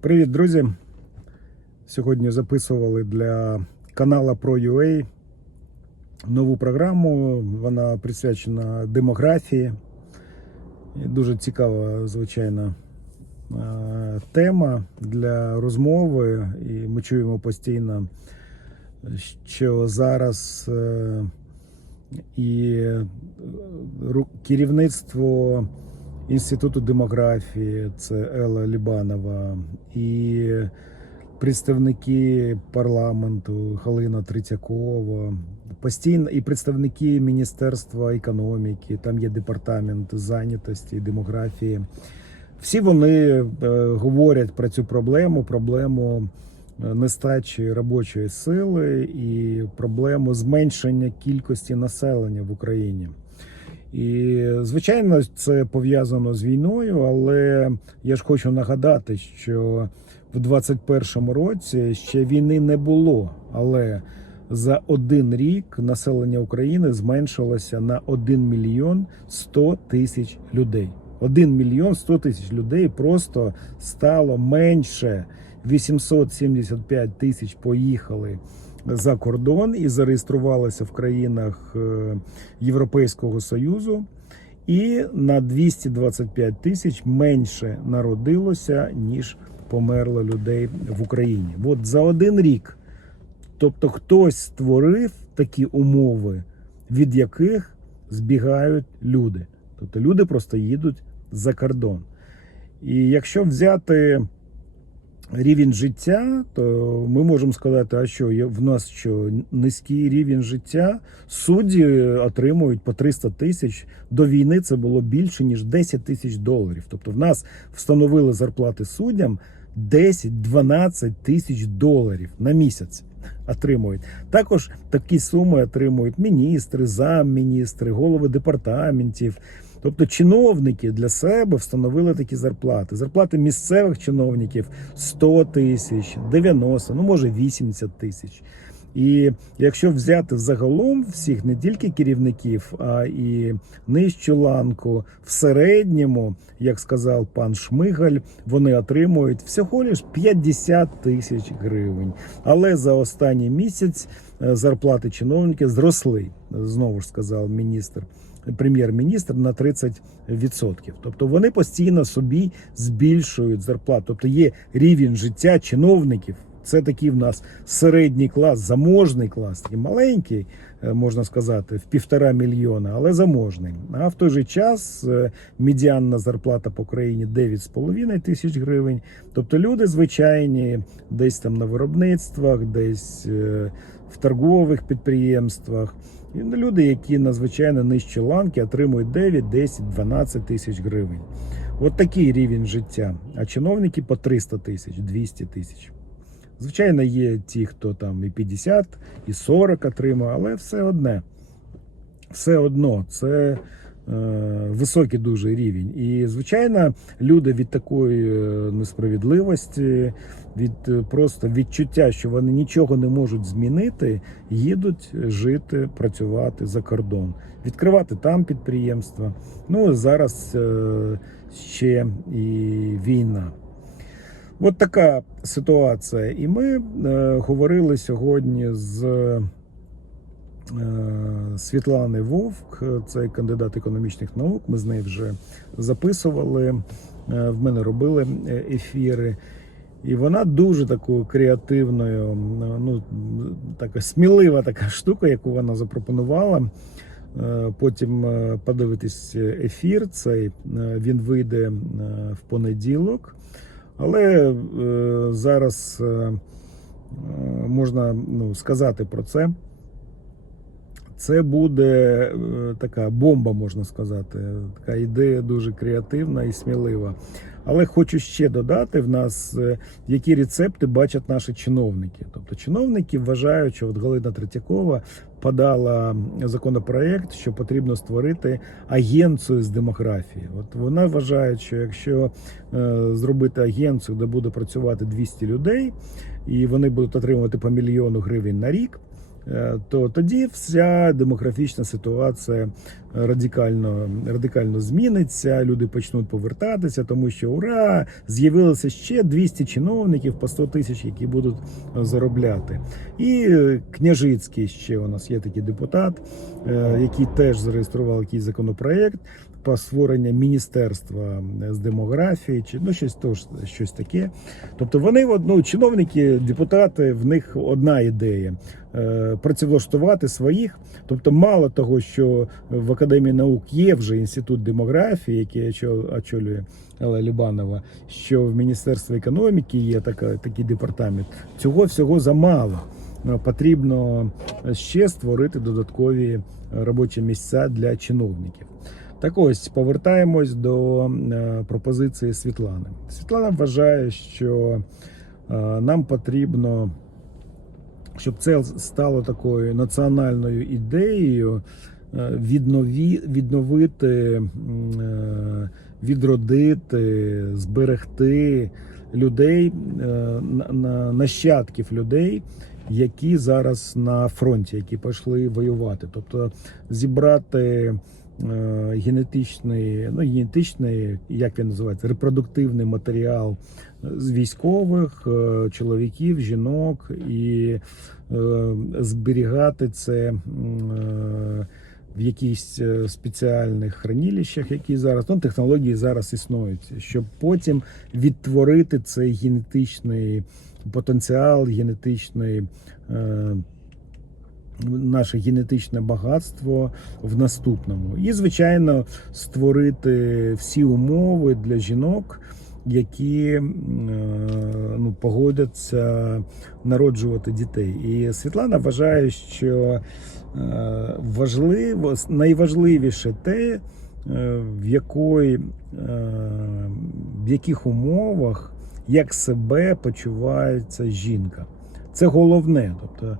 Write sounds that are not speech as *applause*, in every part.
Привіт, друзі! Сьогодні записували для канала ProUA нову програму. Вона присвячена демографії. Дуже цікава, звичайно, е, тема для розмови. І ми чуємо постійно, що зараз е, і керівництво Інституту демографії, це Елла Лібанова, і представники парламенту Галина Третьякова, постійно і представники Міністерства економіки, там є департамент зайнятості і демографії. Всі вони е, говорять про цю проблему, проблему е, нестачі робочої сили і проблему зменшення кількості населення в Україні. І звичайно, це пов'язано з війною, але я ж хочу нагадати, що в 21-му році ще війни не було. Але за один рік населення України зменшилося на 1 мільйон 100 тисяч людей. 1 мільйон 100 тисяч людей просто стало менше. 875 тисяч поїхали за кордон і зареєструвалися в країнах е, Європейського Союзу. І на 225 тисяч менше народилося, ніж померло людей в Україні. От за один рік. Тобто хтось створив такі умови, від яких збігають люди. Тобто люди просто їдуть за кордон. І якщо взяти рівень життя, то ми можемо сказати, а що в нас що низький рівень життя. Судді отримують по 300 тисяч. До війни це було більше ніж 10 тисяч доларів. Тобто в нас встановили зарплати суддям 10-12 тисяч доларів на місяць. Отримують також такі суми отримують міністри, замміністри, голови департаментів. Тобто чиновники для себе встановили такі зарплати. Зарплати місцевих чиновників 100 тисяч, 90, ну може 80 тисяч. І якщо взяти загалом всіх, не тільки керівників, а і нижчу ланку, в середньому, як сказав пан Шмигаль, вони отримують всього лиш 50 тисяч гривень. Але за останній місяць е, зарплати чиновників зросли, знову ж сказав міністр прем'єр-міністр на 30%. Тобто вони постійно собі збільшують зарплату. Тобто є рівень життя чиновників. Це такий в нас середній клас, заможний клас, такий маленький, е, можна сказати, в півтора мільйона, але заможний. А в той же час е, медіанна зарплата по країні 9,5 тисяч гривень. Тобто люди звичайні, десь там на виробництвах, десь е, в торгових підприємствах. І люди, які надзвичайно нижчі ланки, отримують 9, 10, 12 тисяч гривень. От такий рівень життя. А чиновники по 300 тисяч, 200 тисяч. Звичайно, є ті, хто там і 50, і 40 отримує, але все одне. Все одно це високий дуже рівень. І, звичайно, люди від такої е, несправедливості, від е, просто відчуття, що вони нічого не можуть змінити, їдуть жити, працювати за кордон, відкривати там підприємства. Ну зараз е, ще і війна. От така ситуація. І ми е, говорили сьогодні з е, Світлани Вовк, це кандидат економічних наук. Ми з нею вже записували. е, В мене робили е, ефіри. І вона дуже такою креативною, ну така смілива така штука, яку вона запропонувала. Е, Потім е, подивитись ефір. Цей Е, він вийде е, в понеділок. Але е, зараз е, е, можна ну, сказати про це. Це буде е, така бомба, можна сказати. Така ідея дуже креативна і смілива. Але хочу ще додати в нас, е, які рецепти бачать наші чиновники. Тобто чиновники вважають, що от Галина Третьякова подала законопроект, що потрібно створити агенцію з демографії. От вона вважає, що якщо е, зробити агенцію, де буде працювати 200 людей, і вони будуть отримувати по мільйону гривень на рік. Е, то тоді вся демографічна ситуація радикально, радикально зміниться. Люди почнуть повертатися, тому що ура! З'явилося ще 200 чиновників по 100 тисяч, які будуть заробляти. І е, Княжицький ще у нас є такий депутат, е, який теж зареєстрував якийсь законопроект по створення міністерства з демографії, чи ну щось тож, щось таке. Тобто вони ну, чиновники, депутати, в них одна ідея е, працевлаштувати своїх. Тобто, мало того, що в академії наук є вже інститут демографії, який очо- очолює Елла Любанова, що в Міністерстві економіки є така, такий департамент. Цього всього замало. Е, Потрібно ще створити додаткові робочі місця для чиновників. Так ось повертаємось до е, пропозиції Світлани. Світлана вважає, що е, нам потрібно, щоб це стало такою національною ідеєю, е, віднові, відновити, е, відродити, зберегти людей, е, на- на- нащадків людей, які зараз на фронті, які пішли воювати. Тобто зібрати генетичний, ну генетичний, як він називається, репродуктивний матеріал з військових, е, чоловіків, жінок і е, зберігати це е, в якихось е, спеціальних хранилищах, які зараз ну, технології зараз існують, щоб потім відтворити цей генетичний потенціал, генетичний. Е, наше генетичне багатство в наступному, і звичайно створити всі умови для жінок, які е, ну, погодяться народжувати дітей. І Світлана вважає, що е, важливо найважливіше те, е, в якої, в яких умовах як себе почувається жінка. Це головне, тобто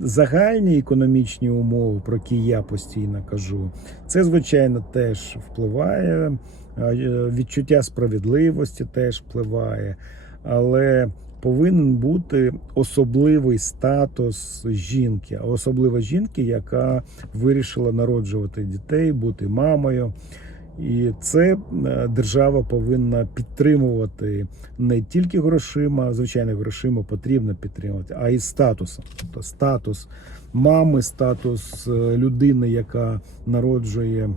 загальні економічні умови, про які я постійно кажу, це звичайно теж впливає. е, Відчуття справедливості теж впливає, але повинен бути особливий статус жінки, а особливо жінки, яка вирішила народжувати дітей, бути мамою. І це е, держава повинна підтримувати не тільки грошима, звичайно, грошима потрібно підтримувати, а й статусом. Тобто статус мами, статус е, людини, яка народжує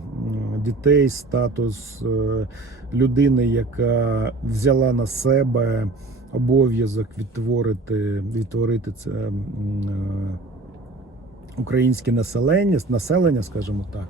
дітей, статус е, людини, яка взяла на себе обов'язок відтворити, відтворити це українське населення, населення, скажімо так.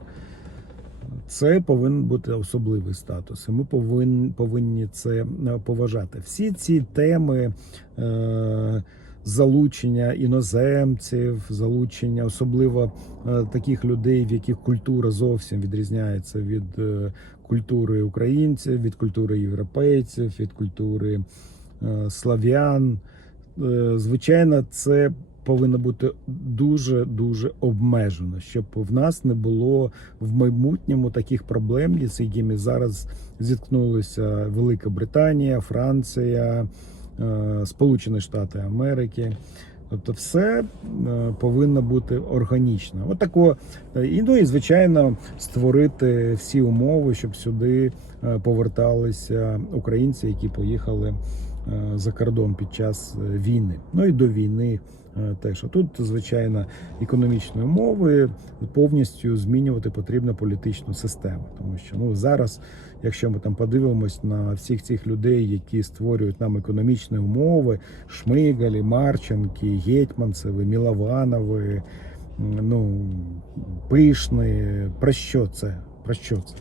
Це повинен бути особливий статус. і Ми повинні, повинні це е, поважати. Всі ці теми е, залучення іноземців, залучення, особливо е, таких людей, в яких культура зовсім відрізняється від е, культури українців, від культури європейців, від культури е, слав'ян. Е, звичайно, це повинно бути дуже дуже обмежено, щоб в нас не було в майбутньому таких проблем, з якими зараз зіткнулися Велика Британія, Франція, е, Сполучені Штати Америки. Тобто, все е, повинно бути органічно. Отако і ну і звичайно створити всі умови, щоб сюди е, поверталися українці, які поїхали е, за кордон під час е, війни. Ну і до війни е, теж. А тут, звичайно, економічні умови повністю змінювати потрібно політичну систему, тому що ну зараз, якщо ми там подивимось на всіх цих людей, які створюють нам економічні умови, Шмигалі, Марченки, Гетьманцеви, Мілованови, ну Пишни, про що це? Про що це?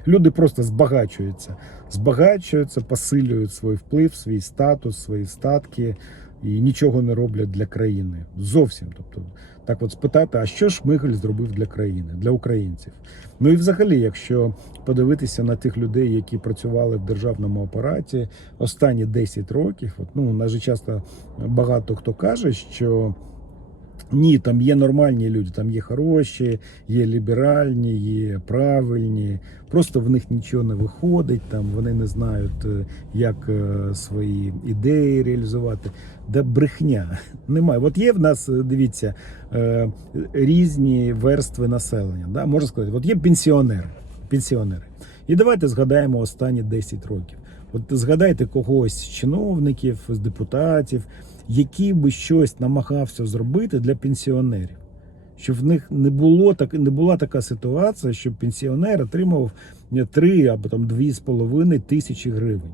*laughs* Люди просто збагачуються, збагачуються, посилюють свій вплив, свій статус, свої статки і нічого не роблять для країни. Зовсім. Тобто, так от спитати, а що Шмигаль зробив для країни, для українців? Ну і взагалі, якщо подивитися на тих людей, які працювали в державному апараті останні 10 років, от, ну, на часто багато хто каже, що Ні, там є нормальні люди, там є хороші, є ліберальні, є правильні. Просто в них нічого не виходить, там вони не знають, е, як е, свої ідеї реалізувати. Да брехня *laughs* немає. От є в нас, е, дивіться, різні верстви населення. Да? Можна сказати, от є пенсіонери. пенсіонери. І давайте згадаємо останні 10 років. От згадайте когось з чиновників, з депутатів, який би щось намагався зробити для пенсіонерів. Щоб в них не було так, не була така ситуація, щоб пенсіонер отримав 3 або там 2,5 тисячі гривень.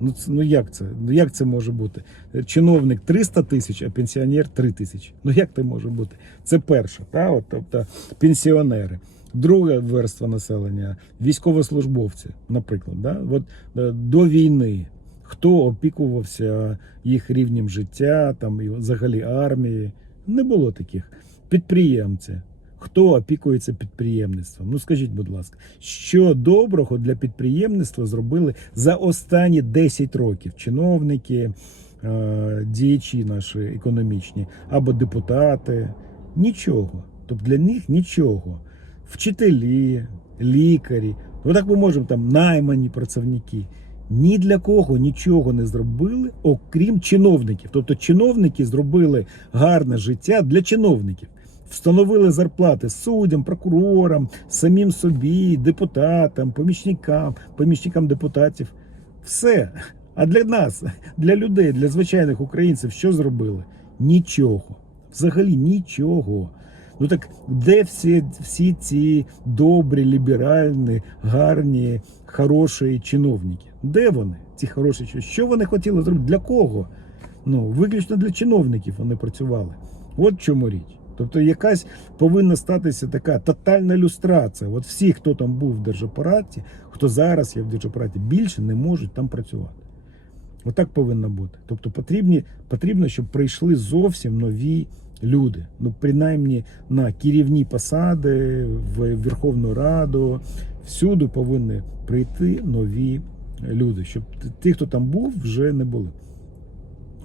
Ну, це, ну як це? Ну як це може бути? Чиновник 300 тисяч, а пенсіонер 3 тисячі. Ну як це може бути? Це перше, та? От, тобто пенсіонери. Друга верства населення військовослужбовці, наприклад, да? От, е, до війни. Хто опікувався їх рівнем життя, там і взагалі армії? Не було таких. Підприємці. Хто опікується підприємництвом? Ну скажіть, будь ласка, що доброго для підприємництва зробили за останні 10 років? Чиновники, е, діячі наші економічні або депутати? Нічого. Тобто для них нічого. Вчителі, лікарі, ну так ми можемо там наймані працівники. Ні для кого нічого не зробили, окрім чиновників. Тобто чиновники зробили гарне життя для чиновників. Встановили зарплати суддям, прокурорам, самим собі, депутатам, помічникам, помічникам депутатів. Все. А для нас, для людей, для звичайних українців, що зробили? Нічого. Взагалі нічого. Ну так де всі, всі ці добрі, ліберальні, гарні, хороші чиновники? Де вони? Ці хороші? Що вони хотіли зробити? Для кого? Ну, виключно для чиновників вони працювали. От чому річ. Тобто якась повинна статися така тотальна люстрація. От всі, хто там був в держапараті, хто зараз є в держапараті, більше не можуть там працювати. Отак повинно бути. Тобто потрібні, потрібно, щоб прийшли зовсім нові люди. Ну, принаймні на керівні посади, в Верховну Раду. Всюди повинні прийти нові люди, щоб ті, хто там був, вже не були.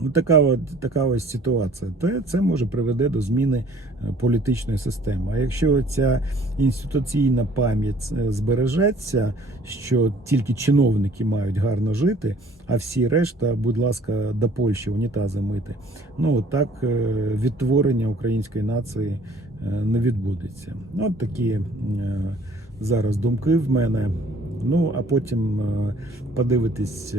Ну, така, така ось ситуація. Те це може приведе до зміни е, політичної системи. А якщо ця інституційна пам'ять е, збережеться, що тільки чиновники мають гарно жити, а всі решта, будь ласка, до Польщі унітази мити. Ну так е, відтворення української нації не відбудеться. Ну, От такі зараз думки в мене. Ну а потім подивитись.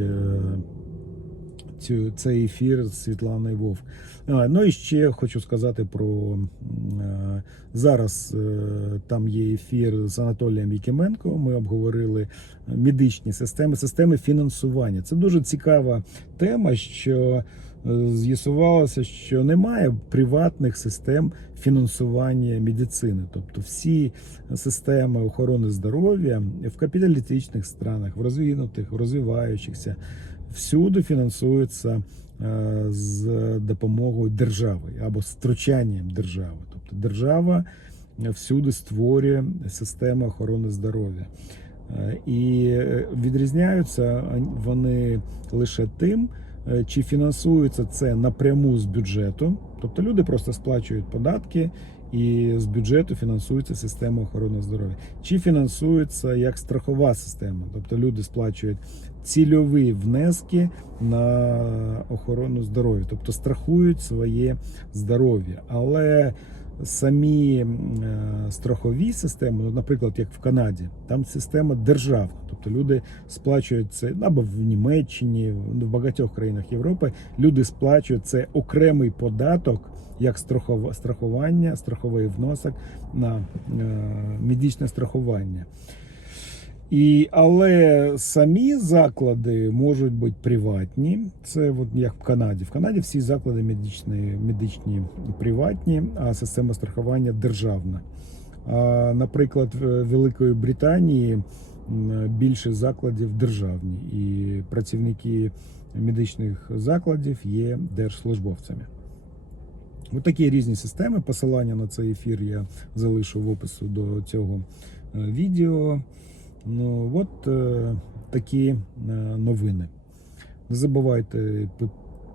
Цю, цей ефір з Світланою Вовк. А, ну і ще хочу сказати про е, зараз е, там є ефір з Анатолієм Вікименко. Ми обговорили медичні системи, системи фінансування. Це дуже цікава тема, що е, з'ясувалося, що немає приватних систем фінансування медицини. Тобто всі системи охорони здоров'я в капіталістичних странах, в розвинутих, в розвиваючихся всюди фінансується е, з допомогою держави або втручанням держави. Тобто держава всюди створює систему охорони здоров'я. Е, І відрізняються вони лише тим, е, чи фінансується це напряму з бюджету, тобто люди просто сплачують податки. І з бюджету фінансується система охорони здоров'я. Чи фінансується як страхова система, тобто люди сплачують цільові внески на охорону здоров'я, тобто страхують своє здоров'я. Але самі е, страхові системи, ну, наприклад, як в Канаді, там система державна, тобто люди сплачують це або в Німеччині, в багатьох країнах Європи люди сплачують це окремий податок. Як страхування, страховий вносок на е, медичне страхування. І, але самі заклади можуть бути приватні. Це от як в Канаді. В Канаді всі заклади медичні, медичні приватні, а система страхування державна. А, наприклад, в Великої Британії більше закладів державні, і працівники медичних закладів є держслужбовцями. Ось такі різні системи. Посилання на цей ефір я залишу в опису до цього е, відео. Ну, от е, такі е, новини. Не забувайте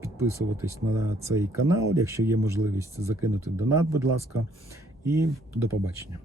підписуватись на цей канал. Якщо є можливість закинути донат, будь ласка. І до побачення.